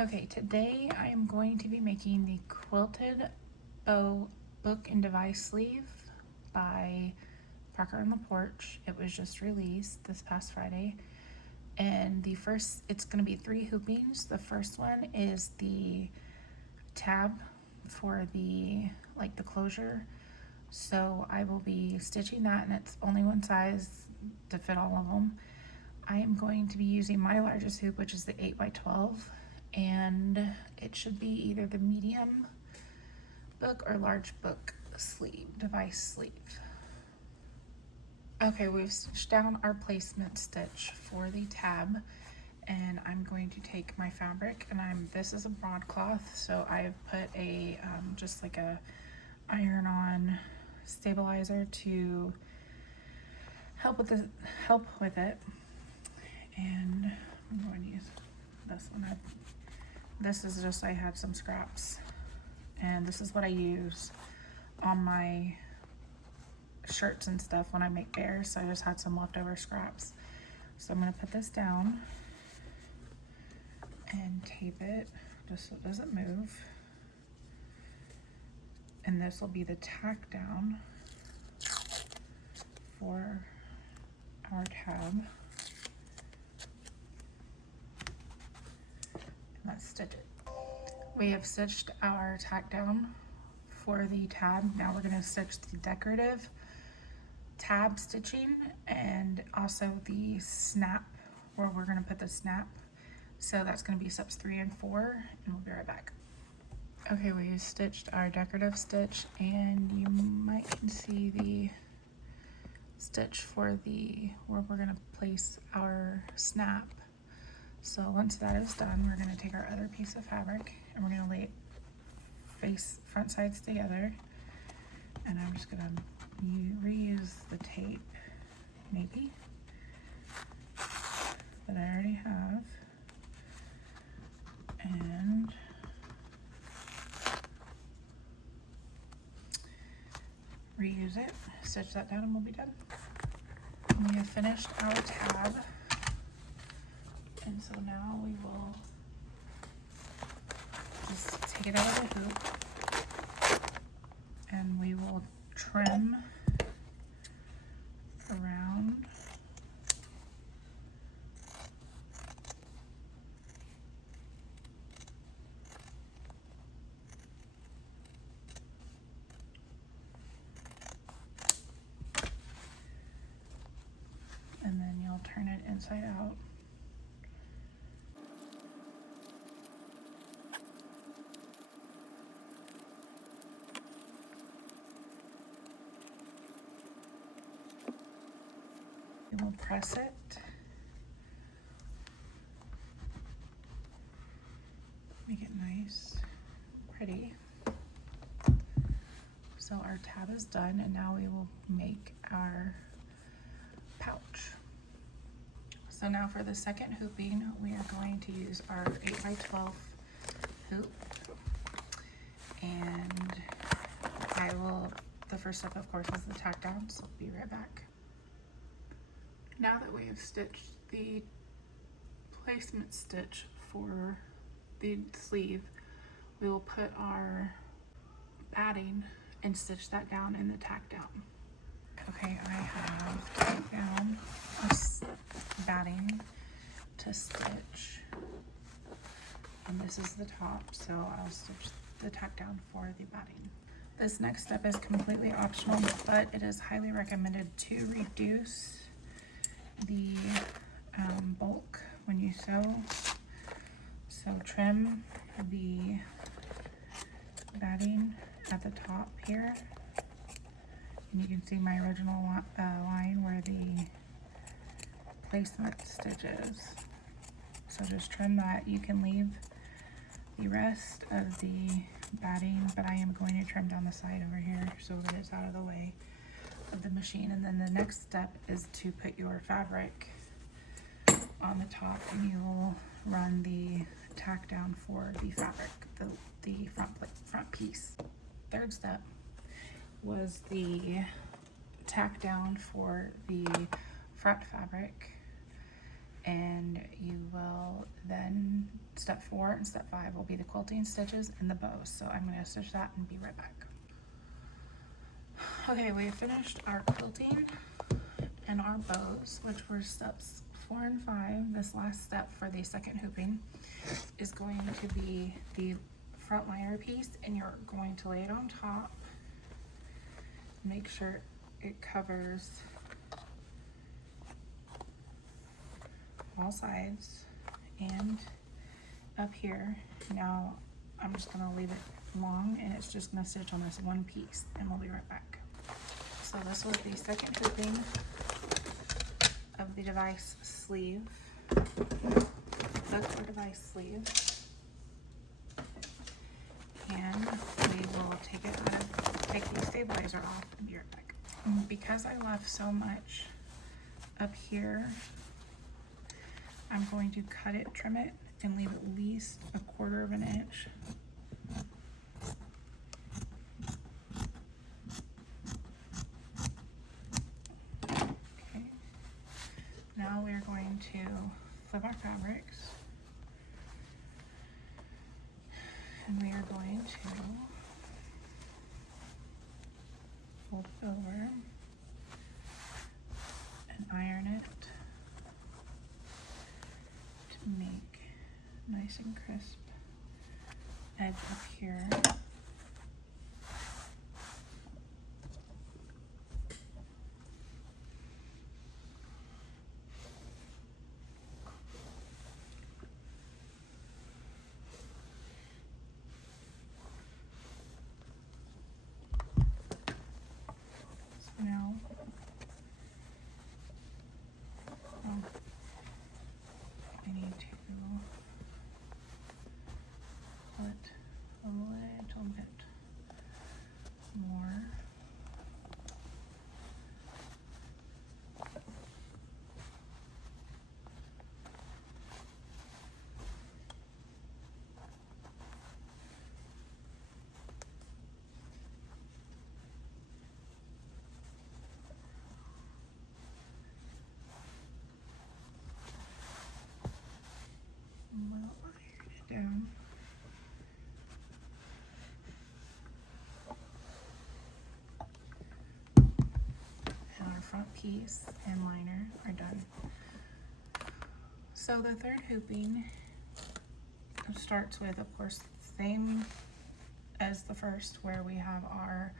Okay, today I am going to be making the Quilted Bow Book and Device Sleeve by Parker on the Porch. It was just released this past Friday. And it's going to be 3 hoopings. The first one is the tab for the closure. So I will be stitching that, and it's only one size to fit all of them. I am going to be using my largest hoop, which is the 8x12, and it should be either the medium book or large book sleeve, device sleeve. Okay, we've stitched down our placement stitch for the tab, and I'm going to take my fabric, and this is a broadcloth, so I've put a just like a iron-on stabilizer to help with it. And I'm going to use this one. I had some scraps, and this is what I use on my shirts and stuff when I make bears, so I just had some leftover scraps. So I'm going to put this down and tape it just so it doesn't move, and this will be the tack down for our tab. Let's stitch it. We have stitched our tack down for the tab. Now we're going to stitch the decorative tab stitching and also the snap, where we're going to put the snap. So that's going to be steps 3 and 4, and we'll be right back. Okay, we stitched our decorative stitch, and you might can see the stitch for where we're going to place our snap. So once that is done, we're going to take our other piece of fabric and we're going to lay it front sides together. And I'm just going to reuse the tape, maybe, that I already have. And reuse it, stitch that down, and we'll be done. We have finished our tab. And so now we will just take it out of the hoop, and we will trim around. And then you'll turn it inside out. We'll press it, make it nice, pretty. So our tab is done, and now we will make our pouch. So now for the second hooping, we are going to use our 8x12 hoop, and the first step of course is the tack down, so I'll be right back. Now that we have stitched the placement stitch for the sleeve, we will put our batting and stitch that down in the tack down. Okay, I have tacked down a batting to stitch, and this is the top, so I'll stitch the tack down for the batting. This next step is completely optional, but it is highly recommended to reduce the bulk when you sew. So trim the batting at the top here, and you can see my original line where the placement stitch is. So just trim that. You can leave the rest of the batting, but I am going to trim down the side over here so that it's out of the way of the machine. And then the next step is to put your fabric on the top, and you will run the tack down for the fabric, the front piece. Third step was the tack down for the front fabric, and you will Then step 4 and step 5 will be the quilting stitches and the bows. So I'm going to stitch that and be right back. Okay, we finished our quilting and our bows, which were steps 4 and 5. This last step for the second hooping is going to be the front liner piece, and you're going to lay it on top. Make sure it covers all sides and up here. Now I'm just going to leave it long, and it's just going to stitch on this one piece, and we'll be right back. So this was the second hooping of the device sleeve. That's our device sleeve, and we will take the stabilizer off and be right back. Because I left so much up here, I'm going to cut it, trim it, and leave at least 1/4 of an inch. Okay. Now we're going to flip our fabrics, and we are going to fold it over and iron it to make nice and crisp edge up here. So now I need to put a little bit more. We'll iron it down. And our front piece and liner are done. So the third hooping starts with, of course, same as the first, where we have our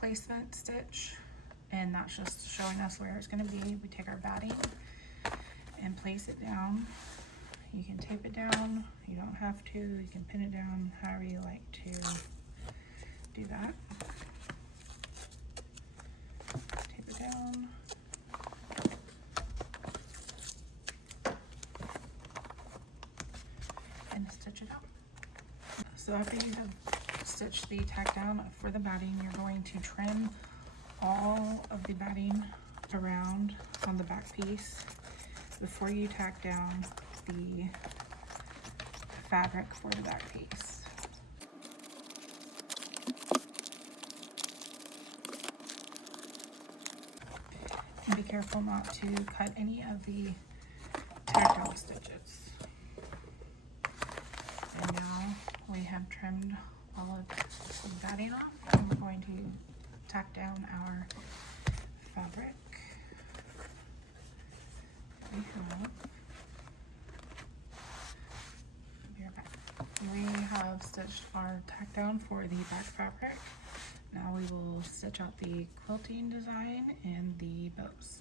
placement stitch, and that's just showing us where it's going to be. We take our batting and place it down. You can tape it down, you don't have to, you can pin it down however you like to do that. Tape it down. And stitch it out. So after you have stitched the tack down for the batting, you're going to trim all of the batting around on the back piece before you tack down the fabric for the back piece. And be careful not to cut any of the tack down stitches. And now we have trimmed all of the batting off, and we're going to tack down our fabric. We have stitched our tack down for the back fabric. Now we will stitch out the quilting design and the bows.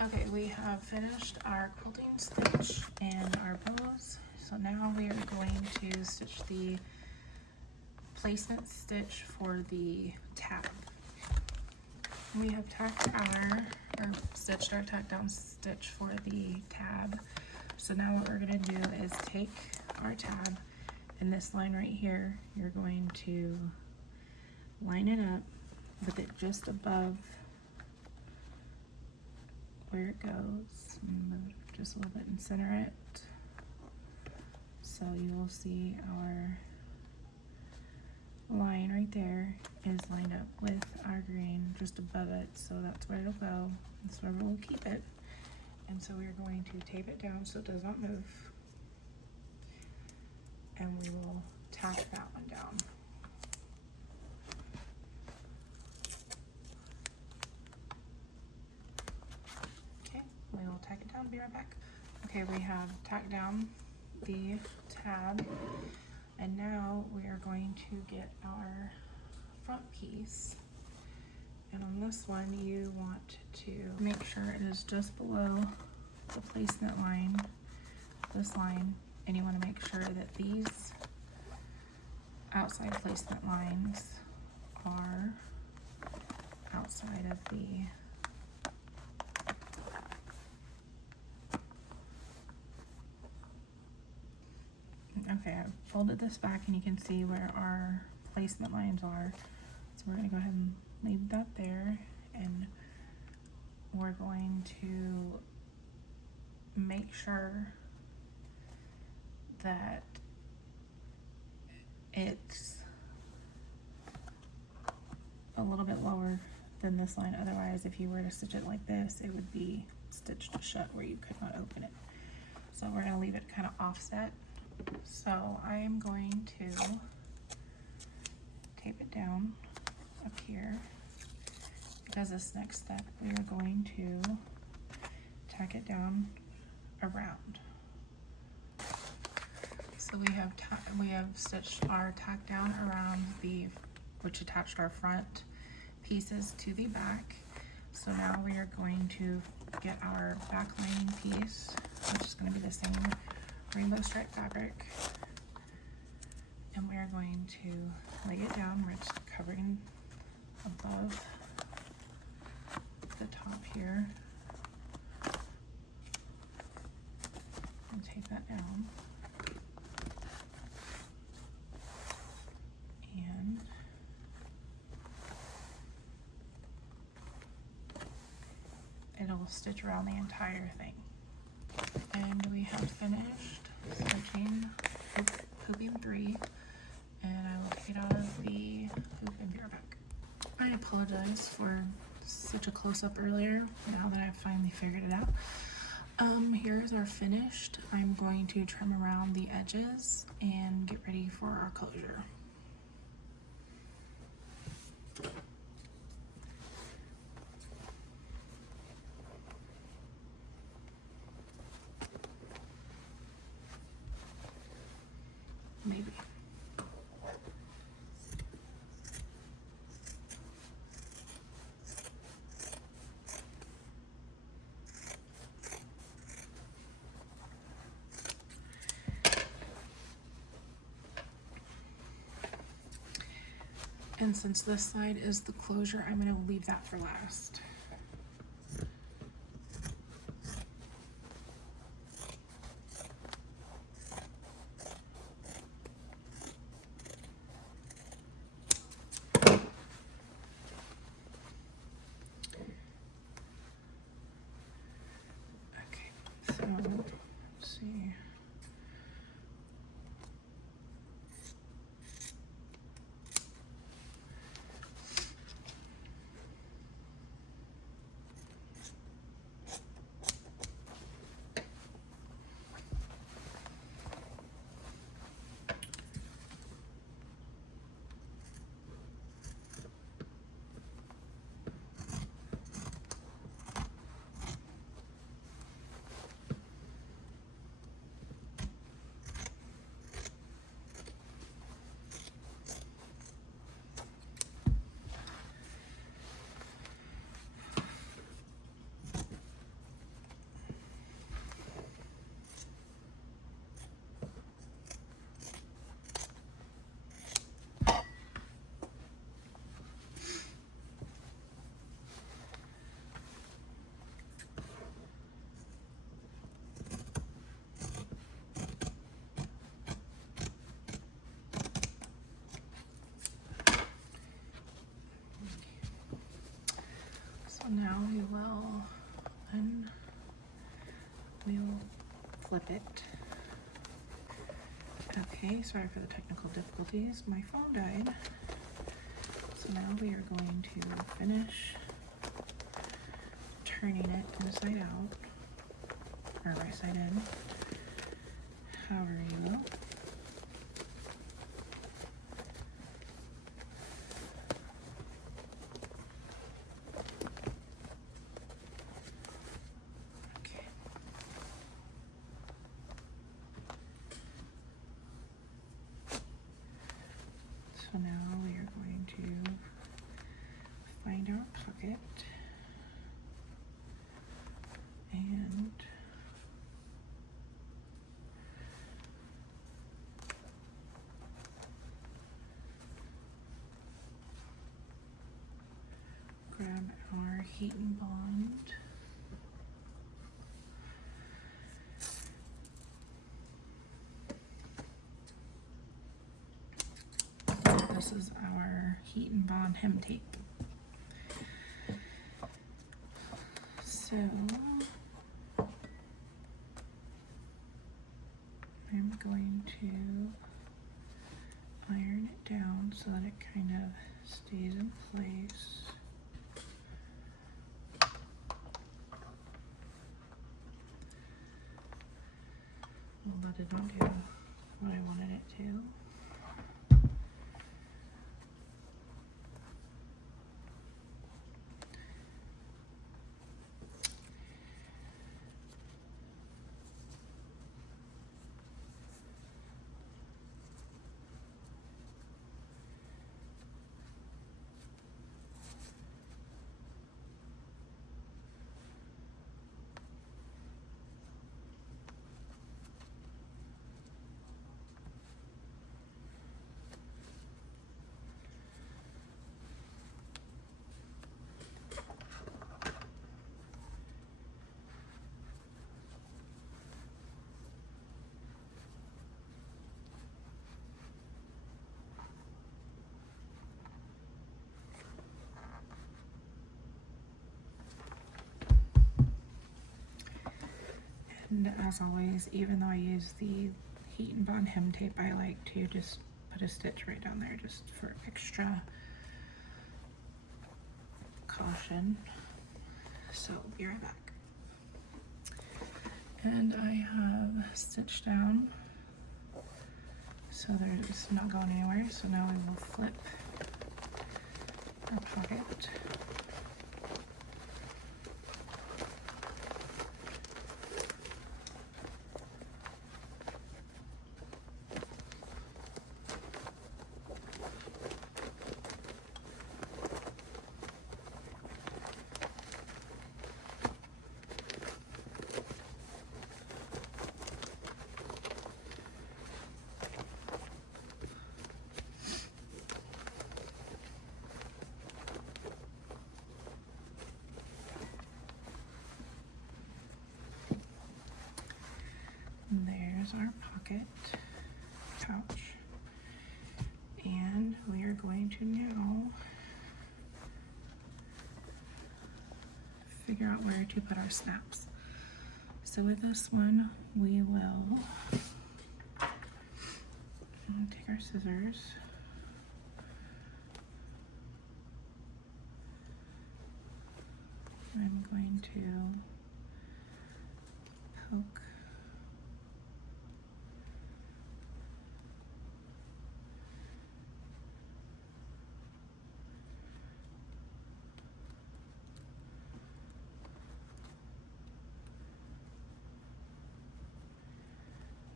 Okay, we have finished our quilting stitch and our bows. So now we are going to stitch the placement stitch for the tab. We have stitched our tack down stitch for the tab. So now what we're going to do is take our tab, and this line right here, you're going to line it up with it just above where it goes, and move just a little bit and center it. So you will see our line right there is lined up with our green just above it, so that's where it'll go. That's where we'll keep it. And so we're going to tape it down so it does not move. And we will tack that one down. Okay, we will tack it down, be right back. Okay, we have tacked down the tab, and now we are going to get our front piece. And on this one, you want to make sure it is just below the placement line, this line, and you want to make sure that these outside placement lines are outside of the okay, I've folded this back and you can see where our placement lines are. So we're going to go ahead and leave that there, and we're going to make sure that it's a little bit lower than this line. Otherwise, if you were to stitch it like this, it would be stitched shut where you could not open it. So we're going to leave it kind of offset. So I am going to tape it down up here, because this next step we are going to tack it down around. So we have stitched our tack down around which attached our front pieces to the back. So now we are going to get our back lining piece, which is going to be the same rainbow stripe fabric, and we are going to lay it down where it's covering above the top here, and take that down. And it'll stitch around the entire thing. And we have finished stitching hooping 3, and I will take it out of the hoop and be right back. I apologize for such a close-up earlier, now that I've finally figured it out. Here's our finished. I'm going to trim around the edges and get ready for our closure. Maybe. And since this side is the closure, I'm going to leave that for last. Okay, so let's see. Now we will flip it. Okay, sorry for the technical difficulties. My phone died. So now we are going to finish turning it inside out. or right-sided, however you will. Okay. So now we are going to find our pocket and grab our heat and bond. This is our heat and bond hem tape. So I'm going to iron it down so that it kind of stays in place. Well, that did not do what I wanted it to. And as always, even though I use the heat and bond hem tape, I like to just put a stitch right down there just for extra caution. So we'll be right back. And I have stitched down so it's not going anywhere. So now we will flip our pocket. And there's our pocket pouch, and we are going to now figure out where to put our snaps. So with this one, we will take our scissors and I'm going to poke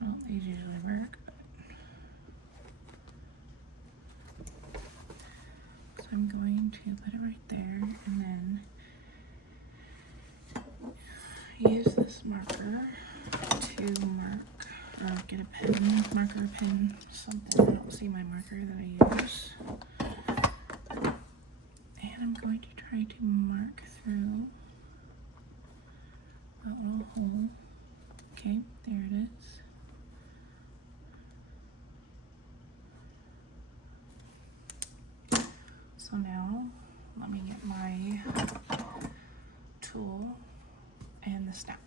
well, these usually work. So I'm going to put it right there and then use this marker to mark, or get a pen, marker, pen, something. I don't see my marker that I use. And I'm going to try to mark through that little hole. Okay, there it is. So now, let me get my tool and the snap.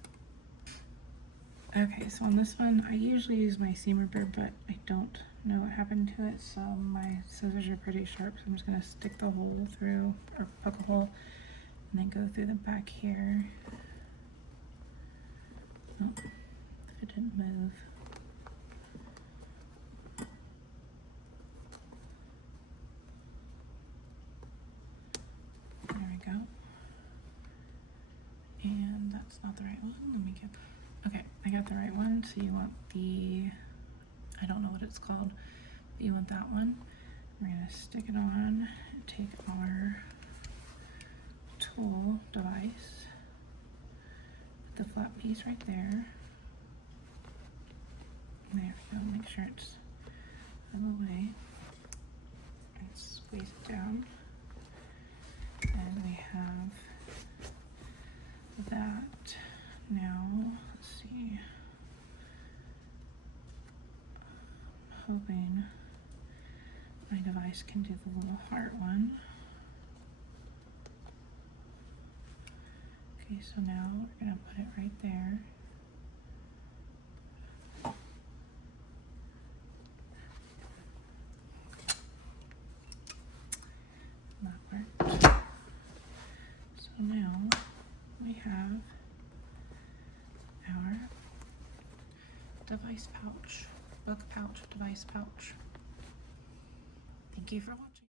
Okay, so on this one, I usually use my seam ripper, but I don't know what happened to it, so my scissors are pretty sharp, so I'm just gonna stick the hole through, or poke a hole, and then go through the back here. Oh, it didn't move. There we go. And that's not the right one. Let me get, okay, I got the right one. So you want the, I don't know what it's called, but you want that one. We're gonna stick it on and take our tool device, put the flat piece right there. There we go, make sure it's out of the way. And squeeze it down. And we have that. Now, let's see. I'm hoping my device can do the little heart one. Okay, so now we're gonna put it right there. That worked. So now we have our device pouch, book pouch, device pouch. Thank you for watching.